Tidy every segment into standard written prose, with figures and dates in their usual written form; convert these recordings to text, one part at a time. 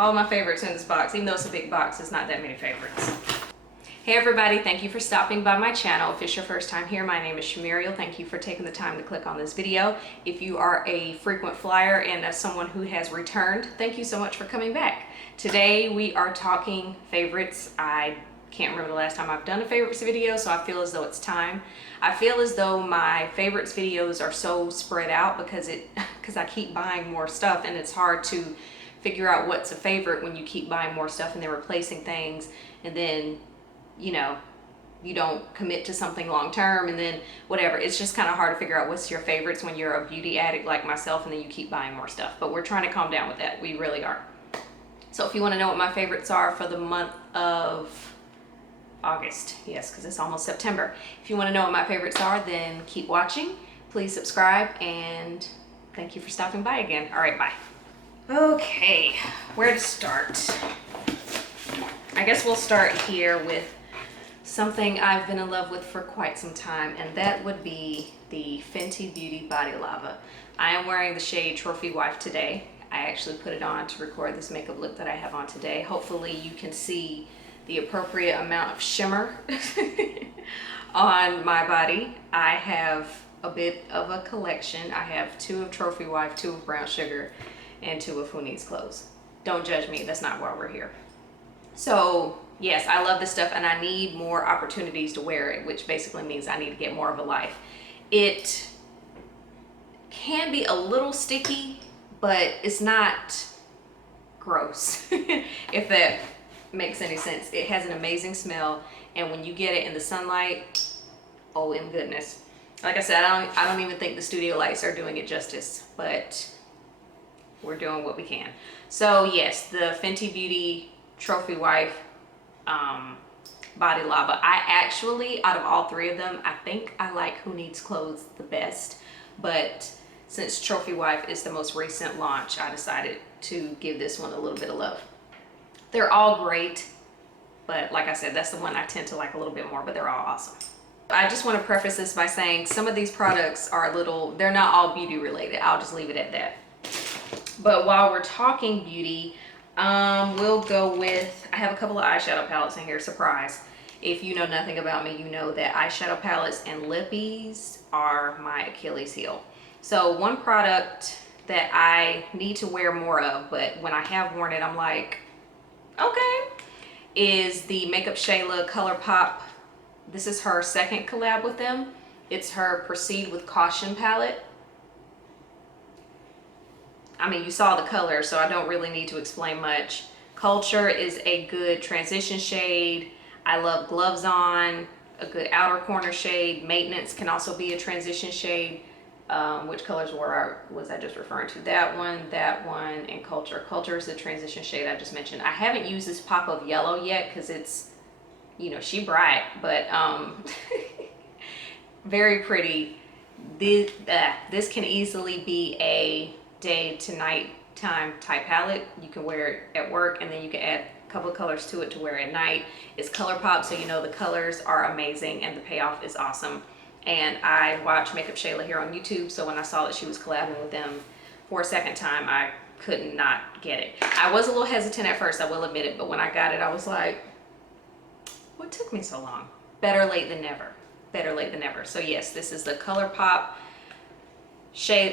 All my favorites in this box. Even though it's a big box, it's not that many favorites. Hey everybody, thank you for stopping by my channel. If it's your first time here, my name is Shamiriel. Thank you for taking the time to click on this video. If you are a frequent flyer and as someone who has returned, thank you so much for coming back. Today we are talking favorites. I can't remember the last time I've done a favorites video, so I feel as though it's time. I feel as though my favorites videos are so spread out because I keep buying more stuff, and it's hard to figure out what's a favorite when you keep buying more stuff and then replacing things, and then you know, you don't commit to something long term, and then whatever. It's just kind of hard to figure out what's your favorites when you're a beauty addict like myself, and then you keep buying more stuff. But we're trying to calm down with that. We really are. So if you want to know what my favorites are for the month of August, yes, because it's almost September. If you want to know what my favorites are, then keep watching. Please subscribe, and thank you for stopping by again. All right, bye. Okay, where to start? I guess we'll start here with something I've been in love with for quite some time, and that would be the Fenty Beauty Body Lava. I am wearing the shade Trophy Wife today. I actually put it on to record this makeup look that I have on today. Hopefully you can see the appropriate amount of shimmer on my body. I have a bit of a collection. I have 2 of Trophy Wife, 2 of Brown Sugar, and 2 of Who Needs Clothes. Don't judge me, that's not why we're here. So yes, I love this stuff, and I need more opportunities to wear it, which basically means I need to get more of a life. It can be a little sticky, but it's not gross, if that makes any sense. It has an amazing smell, and when you get it in the sunlight, oh my goodness. Like I said, I don't even think the studio lights are doing it justice, but we're doing what we can. So yes, the Fenty Beauty Trophy Wife Body Lava. I actually, out of all 3 of them, I think I like Who Needs Clothes the best, but since Trophy Wife is the most recent launch, I decided to give this one a little bit of love. They're all great, but like I said, that's the one I tend to like a little bit more, but they're all awesome. I just want to preface this by saying some of these products are they're not all beauty related. I'll just leave it at that. But while we're talking beauty, we'll go with, I have a couple of eyeshadow palettes in here, surprise. If you know nothing about me, you know that eyeshadow palettes and lippies are my Achilles heel. So one product that I need to wear more of, but when I have worn it, I'm like, okay, is the Makeup Shayla ColourPop. This is her second collab with them. It's her Proceed with Caution palette. I mean, you saw the color, so I don't really need to explain much. Culture is a good transition shade. I love Gloves On, a good outer corner shade. Maintenance can also be a transition shade. Which colors was I just referring to? That one, and Culture. Culture is the transition shade I just mentioned. I haven't used this pop of yellow yet because it's, you know, she bright, but very pretty. This can easily be a day to night time type palette. You can wear it at work, and then you can add a couple of colors to it to wear at night. It's ColourPop, so you know the colors are amazing and the payoff is awesome. And I watch Makeup Shayla here on YouTube, so when I saw that she was collabing with them for a second time, I could not get it. I was a little hesitant at first, I will admit it, but when I got it, I was like, what took me so long? Better late than never. Better late than never. So yes, this is the ColourPop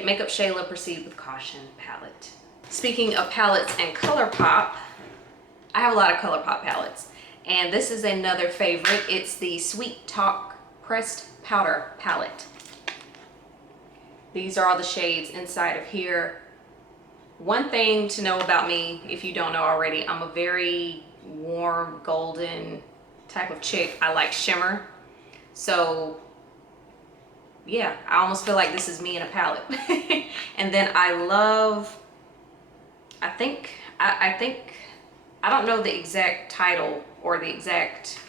Makeup Shayla Proceed with Caution palette. Speaking of palettes and ColourPop, I have a lot of ColourPop palettes, and this is another favorite. It's the Sweet Talk Pressed Powder palette. These are all the shades inside of here. One thing to know about me, if you don't know already, I'm a very warm golden type of chick. I like shimmer, so yeah, I almost feel like this is me in a palette. And then I love, I think, I don't know the exact title or the exact,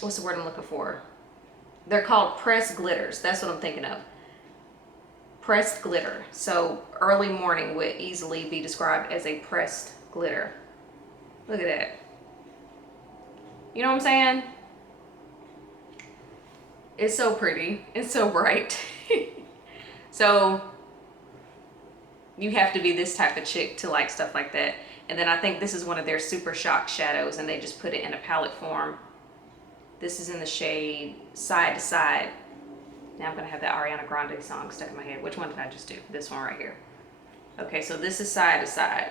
what's the word I'm looking for? They're called pressed glitters. That's what I'm thinking of. Pressed glitter. So Early Morning would easily be described as a pressed glitter. Look at that. You know what I'm saying? It's so pretty. It's so bright. So you have to be this type of chick to like stuff like that. And then I think this is one of their Super Shock shadows, and they just put it in a palette form. This is in the shade Side to Side. Now I'm gonna have that Ariana Grande song stuck in my head. Which one did I just do? This one right here. Okay, so this is Side to Side.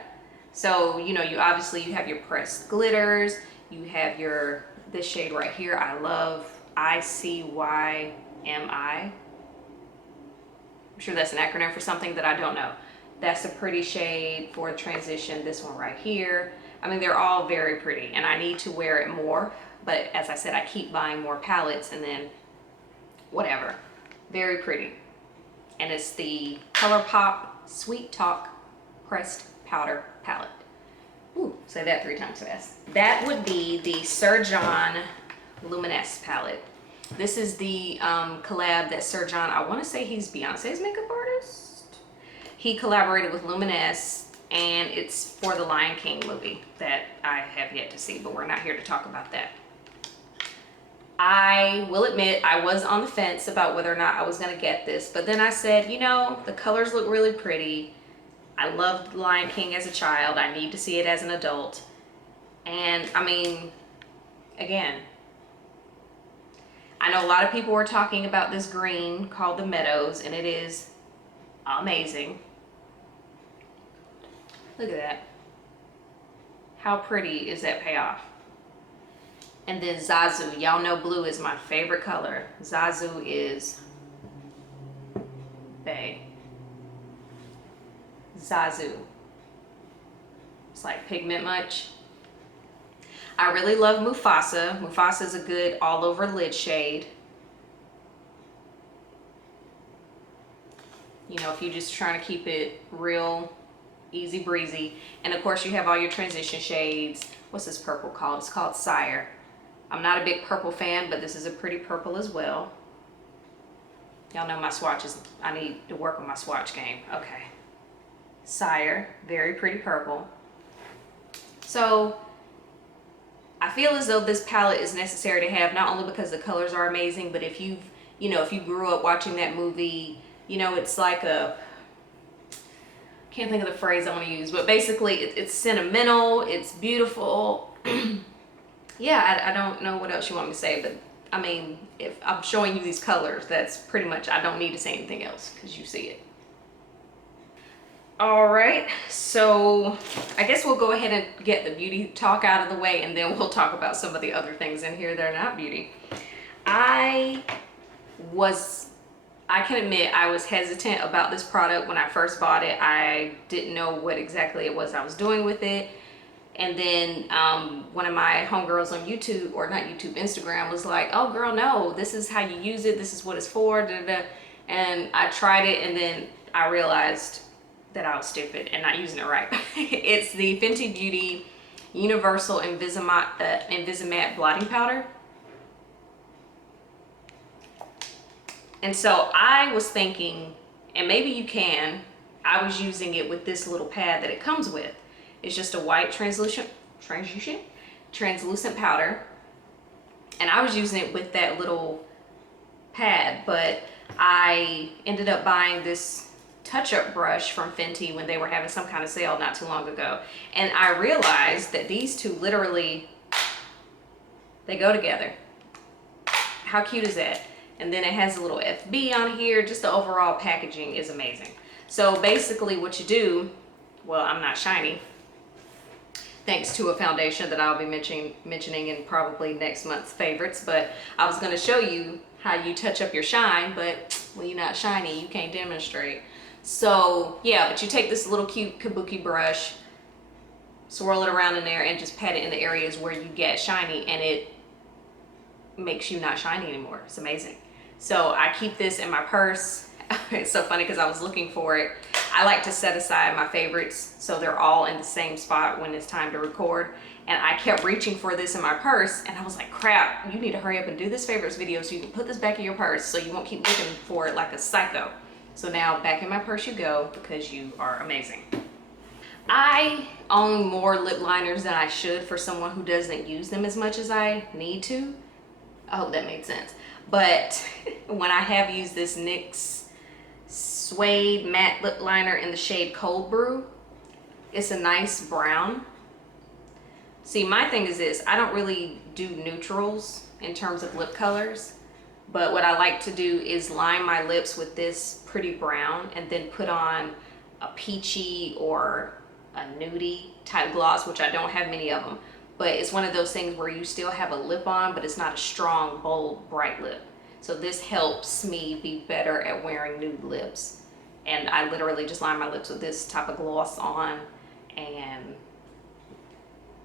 So, you know, you have your pressed glitters, you have this shade right here, I love ICYMI. I'm sure that's an acronym for something that I don't know. That's a pretty shade for transition. This one right here. I mean, they're all very pretty, and I need to wear it more, but as I said, I keep buying more palettes, and then whatever. Very pretty. And it's the ColourPop Sweet Talk Pressed Powder Palette. Ooh, say that 3 times fast. That would be the Sir John Luminous palette. This is the collab that Sir John, I want to say he's Beyonce's makeup artist. He collaborated with Luminous, and it's for the Lion King movie that I have yet to see, but we're not here to talk about that. I will admit I was on the fence about whether or not I was going to get this, but then I said, you know, the colors look really pretty. I loved Lion King as a child. I need to see it as an adult. And I mean, again, I know a lot of people were talking about this green called the Meadows, and it is amazing. Look at that. How pretty is that payoff? And then Zazu. Y'all know blue is my favorite color. Zazu is bae. Zazu. It's like pigment much. I really love Mufasa. Mufasa is a good all over lid shade. You know, if you're just trying to keep it real easy breezy. And of course you have all your transition shades. What's this purple called? It's called Sire. I'm not a big purple fan, but this is a pretty purple as well. Y'all know my swatches. I need to work on my swatch game. Okay. Sire, very pretty purple. So I feel as though this palette is necessary to have, not only because the colors are amazing, but if you've, you know, if you grew up watching that movie, you know, it's like a, can't think of the phrase I want to use, but basically it's sentimental, it's beautiful. Yeah, I don't know what else you want me to say, but I mean, if I'm showing you these colors, that's pretty much, I don't need to say anything else because you see it. All right, so I guess we'll go ahead and get the beauty talk out of the way, and then we'll talk about some of the other things in here that are not beauty. I can admit I was hesitant about this product when I first bought it. I didn't know what exactly it was I was doing with it. And then one of my homegirls on YouTube, or not YouTube, Instagram, was like, oh girl, no, this is how you use it. This is what it's for. Da, da, da. And I tried it, and then I realized that I was stupid and not using it right. It's the Fenty Beauty Universal Invisimatte Blotting Powder. And so I was thinking, and maybe you can, I was using it with this little pad that it comes with. It's just a white translucent powder. And I was using it with that little pad, but I ended up buying this touch-up brush from Fenty when they were having some kind of sale not too long ago. And I realized that these two literally, they go together. How cute is that? And then it has a little FB on here. Just the overall packaging is amazing. So basically what you do, well, I'm not shiny, thanks to a foundation that I'll be mentioning in probably next month's favorites, but I was going to show you how you touch up your shine, but when you're not shiny, you can't demonstrate. So yeah, but you take this little cute kabuki brush, swirl it around in there, and just pat it in the areas where you get shiny, and it makes you not shiny anymore. It's amazing. So I keep this in my purse. It's so funny because I was looking for it. I like to set aside my favorites so they're all in the same spot when it's time to record. And I kept reaching for this in my purse, and I was like, crap, you need to hurry up and do this favorites video so you can put this back in your purse so you won't keep looking for it like a psycho. So now back in my purse you go, because you are amazing. I own more lip liners than I should for someone who doesn't use them as much as I need to. I hope that made sense. But when I have used this NYX Suede Matte Lip Liner in the shade Cold Brew, it's a nice brown, See, my thing is this, I don't really do neutrals in terms of lip colors, but what I like to do is line my lips with this pretty brown and then put on a peachy or a nudie type gloss, which I don't have many of them, but it's one of those things where you still have a lip on, but it's not a strong, bold, bright lip. So this helps me be better at wearing nude lips. And I literally just line my lips with this type of gloss on, and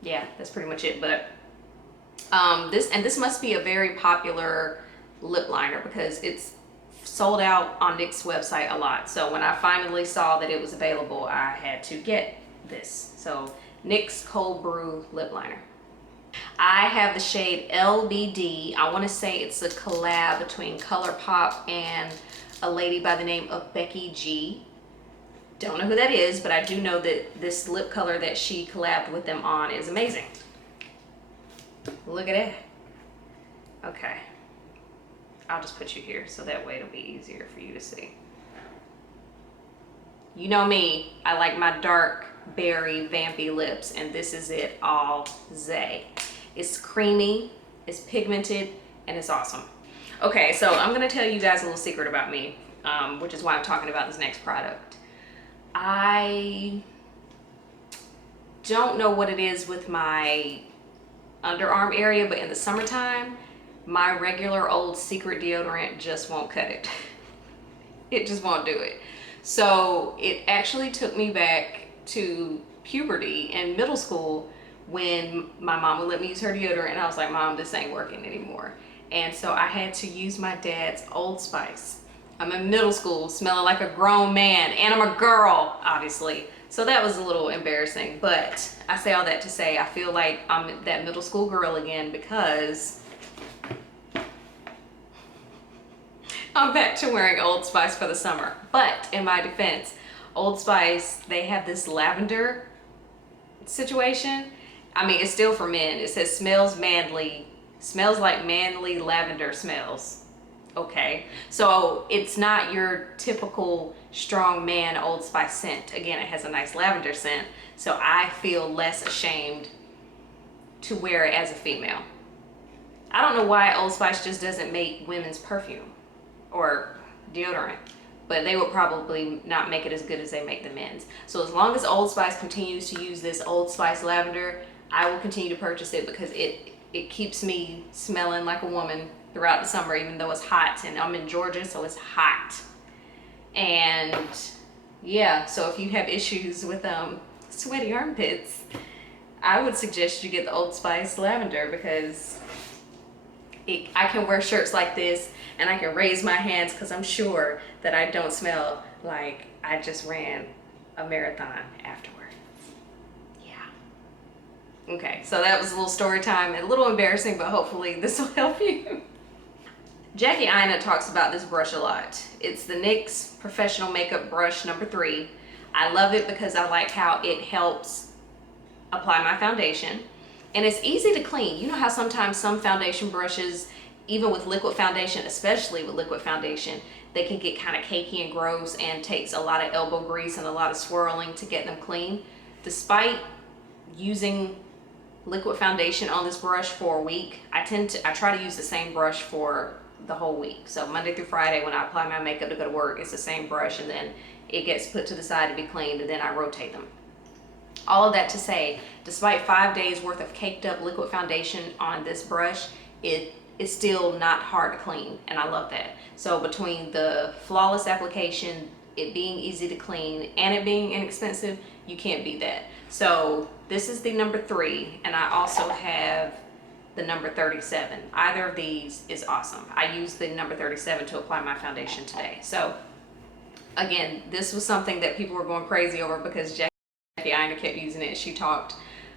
yeah, that's pretty much it. But this must be a very popular lip liner because it's sold out on NYX's website a lot. So when I finally saw that it was available, I had to get this. So NYX Cold Brew lip liner. I have the shade LBD. I want to say it's a collab between ColourPop and a lady by the name of Becky G. Don't know who that is, but I do know that this lip color that she collabed with them on is amazing. Look at it. Okay. I'll just put you here so that way it'll be easier for you to see. You know me, I like my dark berry vampy lips, and this is it all day. It's creamy, it's pigmented, and it's awesome. Okay, so I'm gonna tell you guys a little secret about me, which is why I'm talking about this next product. I don't know what it is with my underarm area, but in the summertime, my regular old Secret deodorant just won't cut it. It just won't do it. So it actually took me back to puberty in middle school when my mom would let me use her deodorant, and I was like, Mom, this ain't working anymore. And so I had to use my dad's Old Spice. I'm in middle school smelling like a grown man, and I'm a girl, obviously. So that was a little embarrassing, but I say all that to say I feel like I'm that middle school girl again because I'm back to wearing Old Spice for the summer. But in my defense, Old Spice, they have this lavender situation. I mean, it's still for men. It says smells manly, smells like manly lavender smells. Okay, so it's not your typical strong man Old Spice scent. Again, it has a nice lavender scent, so I feel less ashamed to wear it as a female. I don't know why Old Spice just doesn't make women's perfume or deodorant, but they would probably not make it as good as they make the men's. So as long as Old Spice continues to use this Old Spice lavender, I will continue to purchase it because it keeps me smelling like a woman throughout the summer, even though it's hot, and I'm in Georgia, so it's hot. And yeah, so if you have issues with sweaty armpits, I would suggest you get the Old Spice lavender because I can wear shirts like this and I can raise my hands because I'm sure that I don't smell like I just ran a marathon afterwards. Yeah. Okay, so that was a little story time, and a little embarrassing, but hopefully this will help you. Jackie Aina talks about this brush a lot. It's the NYX Professional Makeup Brush number 3. I love it because I like how it helps apply my foundation, and it's easy to clean. You know how sometimes some foundation brushes, even with liquid foundation, especially with liquid foundation, they can get kind of cakey and gross and takes a lot of elbow grease and a lot of swirling to get them clean. Despite using liquid foundation on this brush for a week, I try to use the same brush for the whole week. So Monday through Friday when I apply my makeup to go to work, it's the same brush, and then it gets put to the side to be cleaned, and then I rotate them. All of that to say, despite 5 days worth of caked up liquid foundation on this brush, it's still not hard to clean, and I love that. So between the flawless application, it being easy to clean, and it being inexpensive, you can't beat that. So this is the number 3, and I also have the number 37. Either of these is awesome. I used the number 37 to apply my foundation today. So again, this was something that people were going crazy over because Jackie Aina kept using it. She talked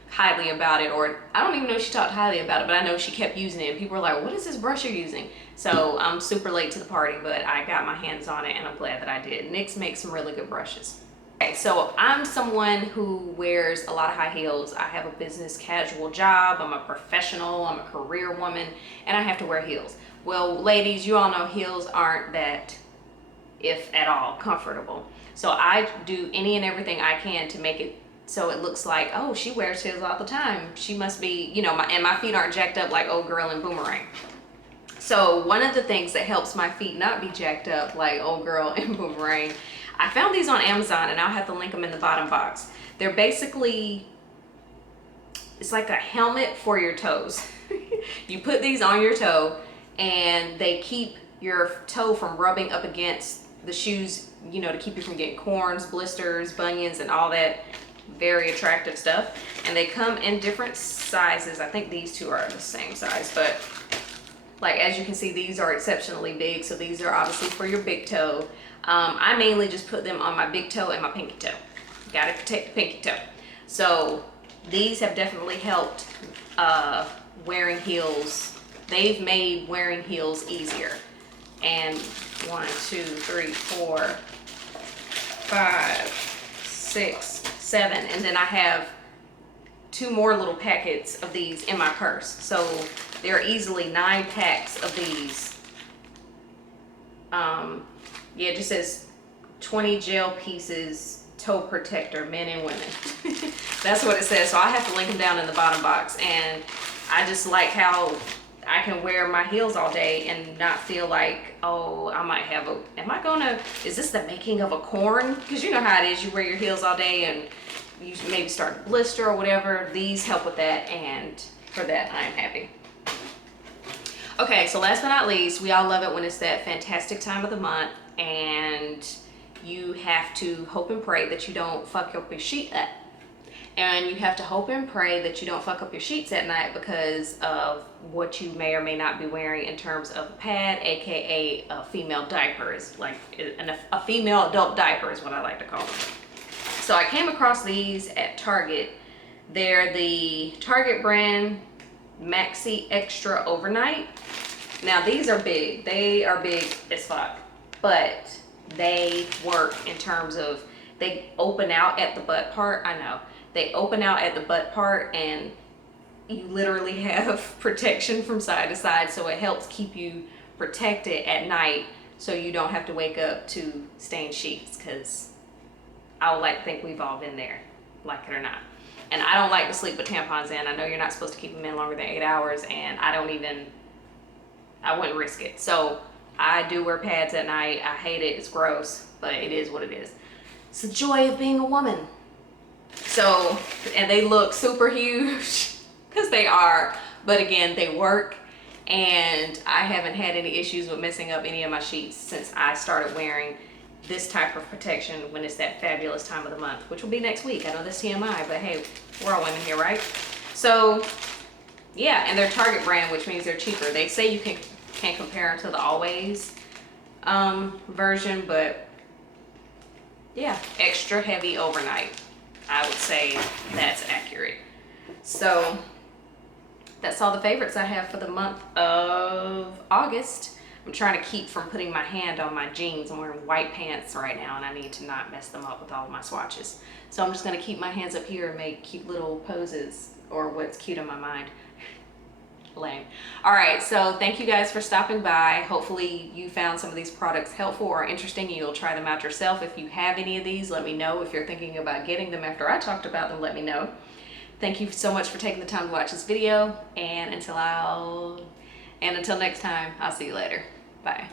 highly about it, or I don't even know if she talked highly about it, but I know she kept using it, and people were like, what is this brush you're using? So I'm super late to the party, but I got my hands on it, and I'm glad that I did. NYX makes some really good brushes. Okay, so I'm someone who wears a lot of high heels. I have a business casual job, I'm a professional, I'm a career woman, and I have to wear heels. Well, ladies, you all know heels aren't that, if at all, comfortable. So I do any and everything I can to make it So it looks like, oh, she wears heels all the time. She must be, you know, my feet aren't jacked up like old girl in Boomerang. So one of the things that helps my feet not be jacked up like old girl in Boomerang, I found these on Amazon, and I'll have to link them in the bottom box. They're basically, it's like a helmet for your toes. You put these on your toe and they keep your toe from rubbing up against the shoes, you know, to keep you from getting corns, blisters, bunions, and all that very attractive stuff. And they come in different sizes. I think these two are the same size, but like, as you can see, these are exceptionally big. So these are obviously for your big toe. I mainly just put them on my big toe and my pinky toe. Gotta protect the pinky toe. So these have definitely helped wearing heels. They've made wearing heels easier. And 1, 2, 3, 4, 5, 6, 7, and then I have 2 more little packets of these in my purse. So there are easily 9 packs of these. Yeah, it just says 20 gel pieces toe protector, men and women. That's what it says. So I have to link them down in the bottom box. And I just like how I can wear my heels all day and not feel like, oh, I might have a, is this the making of a corn? Because you know how it is, you wear your heels all day and you maybe start to blister or whatever. These help with that, and for that I am happy. Okay, so last but not least, we all love it when it's that fantastic time of the month and you have to hope and pray that you don't fuck up your sheet up. And you have to hope and pray that you don't fuck up your sheets at night because of what you may or may not be wearing in terms of a pad, aka a female diaper, is like a female adult diaper is what I like to call them. So I came across these at Target. They're the Target brand Maxi Extra Overnight. Now these are big. They are big as fuck, but they work in terms of, they open out at the butt part. I know. They open out at the butt part and you literally have protection from side to side, so it helps keep you protected at night so you don't have to wake up to stained sheets, because I would like to think we've all been there, like it or not. And I don't like to sleep with tampons in. I know you're not supposed to keep them in longer than 8 hours, and I wouldn't risk it. So I do wear pads at night. I hate it, it's gross, but it is what it is. It's the joy of being a woman. So, and they look super huge because they are, but again, they work, and I haven't had any issues with messing up any of my sheets since I started wearing this type of protection when it's that fabulous time of the month, which will be next week. I know this TMI, but hey, we're all women here, right? So yeah, and they're Target brand, which means they're cheaper. They say you can't compare them to the Always version, but yeah, extra heavy overnight. I would say that's accurate. So that's all the favorites I have for the month of August. I'm trying to keep from putting my hand on my jeans. I'm wearing white pants right now and I need to not mess them up with all of my swatches. So I'm just gonna keep my hands up here and make cute little poses, or what's cute in my mind. Lame. All right, so thank you guys for stopping by. Hopefully you found some of these products helpful or interesting and you'll try them out yourself. If you have any of these, let me know. If you're thinking about getting them after I talked about them, let me know. Thank you so much for taking the time to watch this video, and until next time, I'll see you later. Bye.